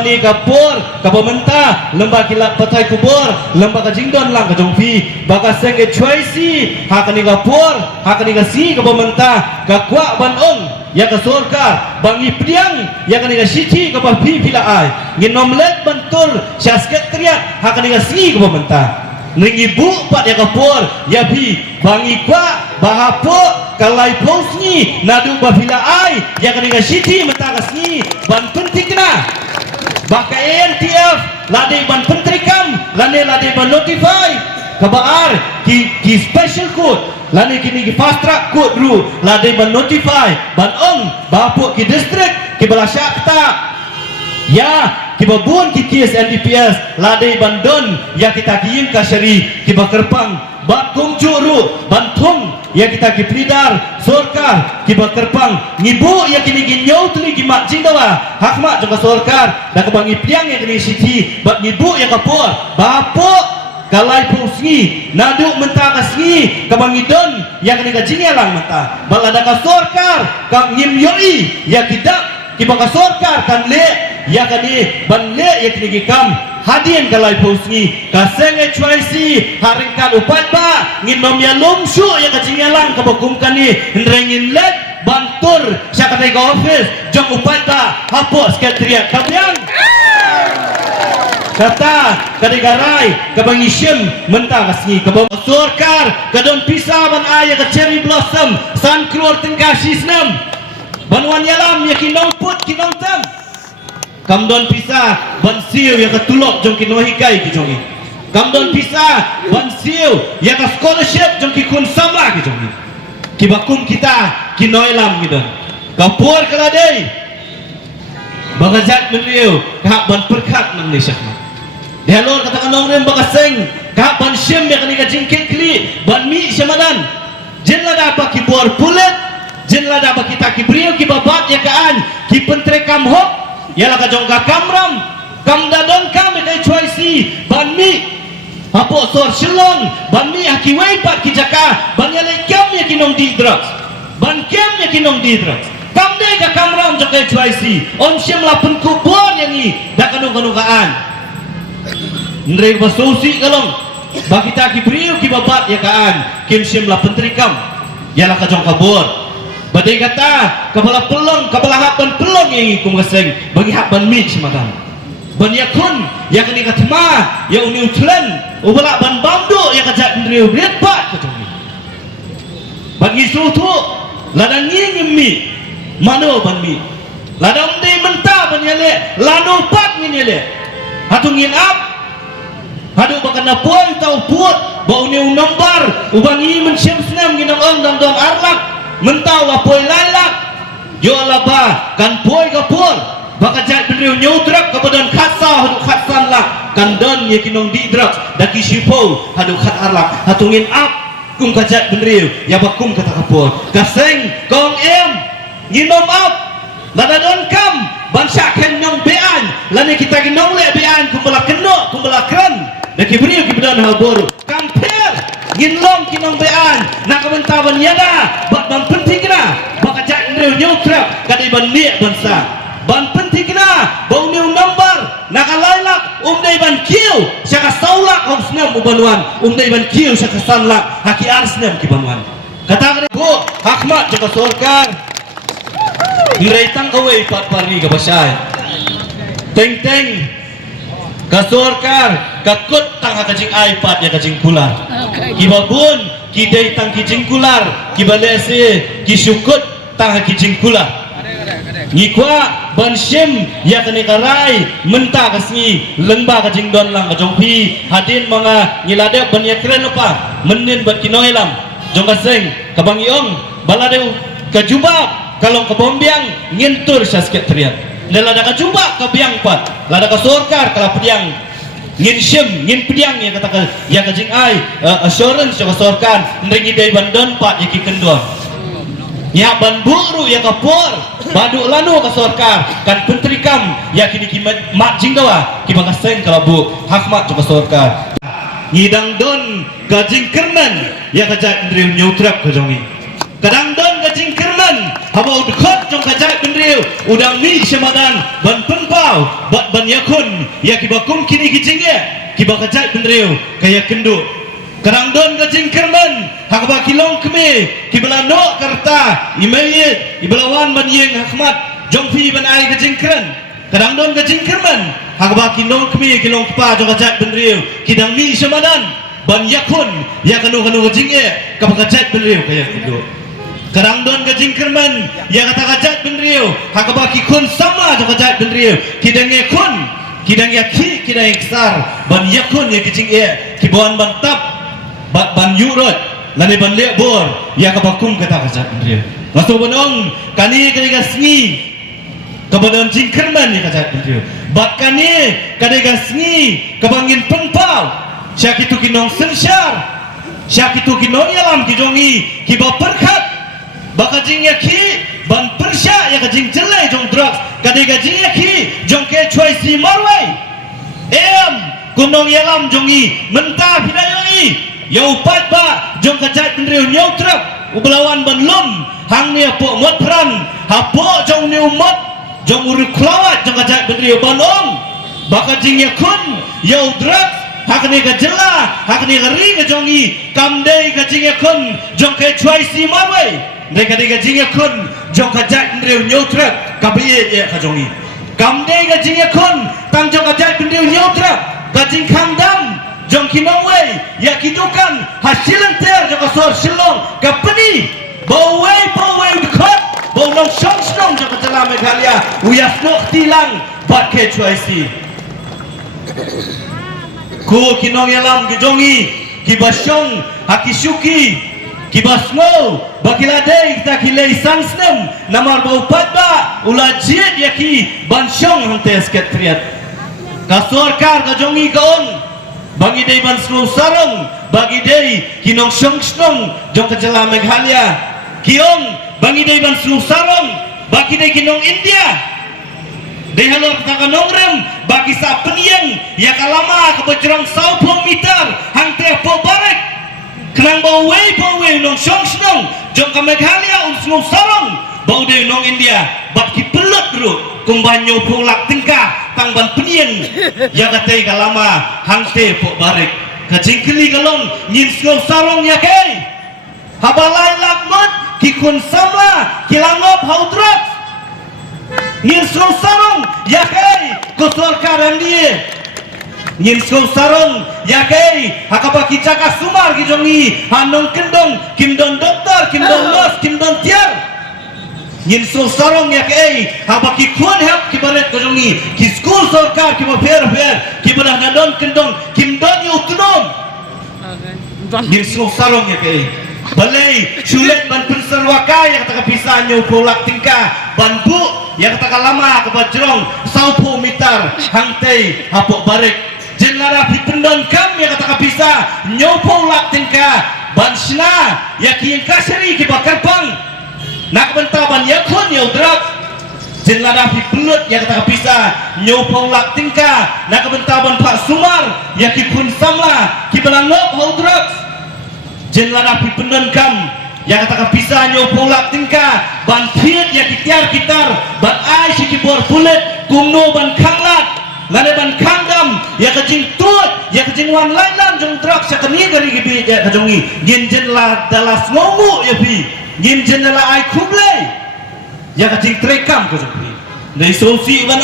bani kapur kapamenta lemba kilak patai kubur lemba ka jingdon lang ka jongpi baka seng ke choisi hakani kapur hakani ka si kapamenta ka kwa banong ya ka sorkar bangi priang ya kani ka siti ka pi pila ai nginomlet bantur syasket triat hakani ka si kapamenta nengi bu pat ya kapur ya pi bangi kwa bahapo kalai posni nadu bafila ai ya kani ka siti menta ka sni ban pentikna baka NTF lade ban pentrikam lade ban notify kabar ki special code lade kini ki fast track code ru lade ban notify ban ong bapu ki district ki belasakta ya ki babun ki KS NDPS lade ban don ya kita kiim ka syari ki bakerpang bat kongcu ru ban thong ya kita ki pridar sorkar ki bakerpang ngibu ya kini ginyau tuli ki mak jingdawa hakma jong sorkar da kebangi priang ya kini siti bat ngibu ya kapur bapu kalai pusngi nadu menta kasngi kebangi don ya kini ka jingelang menta balada ka sorkar ka ngim yoi ya kita ki baka sorkar kan le ya kani ban le ya kini gikam hadien kalai pusngi kasenge choisi haringkan upat ba nginom ya lomsu ya kajingelang kabakumkan ni ndrengin let bantur syakatay ka office jong upat ba hapos katriat kabyang kata kadigaray kabangisyem mentang kasngi kabang sorkar kadon pisa ban aya ka cherry blossom san kruor tengkashi snam banwan yalam ya kinong put kinong tam kamdon pisa ban siu ya katulok jong kinohikai ki jongi kamdon pisa ban siu ya ka scholarship jong ki kun samla ki jongi ki bakum kita kinoilam gitu kapur kaladei bagajat menriu ka ban perkat nang ni syakma dialor katakan nong rem bakaseng ka ban syem ya kani ka jingkit kli ban mi syamadan jenla dapat ki bor pulet jenla dapat kita ki brio ki babat ya kaan ki pentrekam hok yalah ka jongka kamram kam dadon kam kai choisi ban mi hapo sor shilong ban mi aki wei pat ki jaka ban yale kam ya kinong di drugs ban kam ya kinong di drugs kam de ka kamram jaka choisi on syem la pen kubur yang ni da kanung kanukaan ndre basusi kalong bakita ki priu ki babat ya kaan kim syem la pentrikam yalah ka jongka bor badai kata kepala pelong kepala hapan pelong yang ikum keseng bagi hapan mi semadan ban yakun ya kini katma ya uni utlan ubala ban bamdu ya kajat ndriu bret pat katumi bagi sutu ladang nging mi mano ban mi ladang de menta ban yale lanu pat ngin yale hatung ngin ap hadu bakana poi tau put bau ni nombar ubangi mensyem senam nginang ong dam dam arlak mentau la poi lalak yo la ba kan poi kapur baka jat beriu nyutrak kebadan khasa hadu khatsan lak kan don ye kinong di drugs daki sipo hadu khat arlak hatungin ap kum kajat beriu ya bakum kata kapur kaseng kong em nginom ap lada don kam ban syaken nyong bean lani kita kinong le bean kumbala keno kumbala kran daki beriu kebadan halbor kamper ginlong kinong bean nak kementawan yana bak ban penting kena bak ajak ndreu nyutrap kadai ban niak bansa ban penting kena bau niu nombar nak lailak dai ban kiu syaka saulak hosnam ubanwan dai ban kiu syaka sanlak haki arsnam ki banwan kata ko hakmat jaka sorkar direitang kawai pat pari ka basay teng teng kasorkar kakut tang kajing iPad ya kajing kular kibabun kidai tang kijing kular kibalese kisukut tang kijing kular ngikwa ban syem ya kani karai menta kasni lengba kajing don lang kajongpi hadin mga ngilade ban ya keren apa menin bat kinoelam jong kaseng kabang iong baladeu kajubab kalong kabombiang ngintur syasket triat lada ka jumpa ka biang pat lada ka sorkar kala pediang ngin syem ngin pediang ya kata ya ka jing ai assurance ka sorkar ndengi dai bandon pat ya ki kendon ya ban buru ya ka por badu lanu ka sorkar kan pentrikam ya kini ki mak jing dawa ki bagaseng kala bu hakmat ka sorkar ngidang don ka jing kernan ya ka jat ndriu nyutrap ka jongi kadang don ka jing kernan jingkerman habau dekat jong kajak benriu udang mi semadan ban penpau ban yakun ya kibakum kini kijingnya kiba kajak benriu kaya kenduk kerang don ke jingkerman hakba kilong keme kibala no kerta imayit ibalawan ban yeng hakmat jong fi ban ai ke jingkeran kerang don ke jingkerman hakba kilong keme kilong kepa jong kajak benriu kidang mi semadan ban yakun ya kanu jingnya kapakajat benriu kaya kenduk kerang don ke jingkerman ya kata kajat benriu hakba kikun sama jong kajat benriu kidang yakun kidang yaki kidang iksar ban yakun ya kijingnya kibawan ban tap ban yurut lani ban lek bor ya kabakum kata kajat benriu ngaso bonong kani kadiga sengi kabadan jingkerman ya kajat benriu bat kani kadiga sengi kabangin pengpau syak itu kinong sensyar syak itu kinong yalam kijongi kiba perkat baka jingnya ki ban persya ya kajing jelai jong drugs kadiga jingnya ki jong ke choy si marwai kunong yalam jongi mentah hidayoi yau pat ba jong kajat benriu nyau truk ubelawan ban lum hang ni apo mot peran hapo jong ni umat jong uru klawat jong kajat benriu ban baka jingnya kun yau drugs hakni ka jela hakni ka ring jongi kamdei ka jinge kun jong ke chwai si marwai mereka diga jinge kun jong ka jat ndreu nyotra ka biye ya ka jongi kamdei ka jinge kun tang jong ka jat ndreu nyotra ka jing khandam jong kinongwei ya kidukan hasilan ter jong ka sor silong ka peni bawai dekat baw nong shong jong ka jela Meghalaya uyas nok tilang bat ke chwai si ko kinong yalam gijongi kibasyong hakisuki kibasmo bakiladei kita kilei sansnem namar bau padba ulajid yaki bansyong hante sket triat kasorkar kajongi kaon bagi dei bansno sarong bagi dei kinong shong jong kejela Meghalaya kiong bagi dei bansno sarong bagi dei kinong India dei halor taka nongrem bagi sa peniang ya kalama kebecerang 20 meter hang teh po barek kenang bau wei nong shong jong ka Meghalaya unsung sarong bau dei nong India bat ki pelut ru kumbanyo pulak tingkah tang ban peniang ya katei kalama hang teh po barek kajingkeli galong nyin sung sarong ya kei habalai lakmut ki kun sama kilangop haudrat Nyin sung sarong ya kai kosorkaran dia nyin sung sarong ya kai hakapa kicaka sumar kijongi hanong kendong kimdon doktor kimdon nurse kimdon tiar nyin sung sarong ya kai haba ki kuan help kibaret kijongi ki school sorkar ki fair kibadah nadon kendong kimdon yutunom nyin sung sarong ya kai balai sulit ban penserwaka yang kata pisah nyu polak tingkah banbu yang kata lama ke bajrong 20 meter hangtei hapok barik jenlara pitendon kam yang kata pisah nyu polak tingkah ban sina yakin kaseri ke bakar pang nak bentaban yakun yau drak jenlara pipelut yang kata pisah nyu polak tingkah nak bentaban Pak Sumar yakin kun samla ki belangop hau drak jenlara pipenon kam yang katakan pisah nyo polak tingkah ban piet ya kitar ban ai si kibor pulet kumno ban kanglat lane ban kangdam ya kajing tut ya kajing wan lailan jong trak sakani gari gibi ya kajongi ginjen la dalas ngomu ya pi ginjen la ai kublai ya kajing trekam kajongi nei sosi ban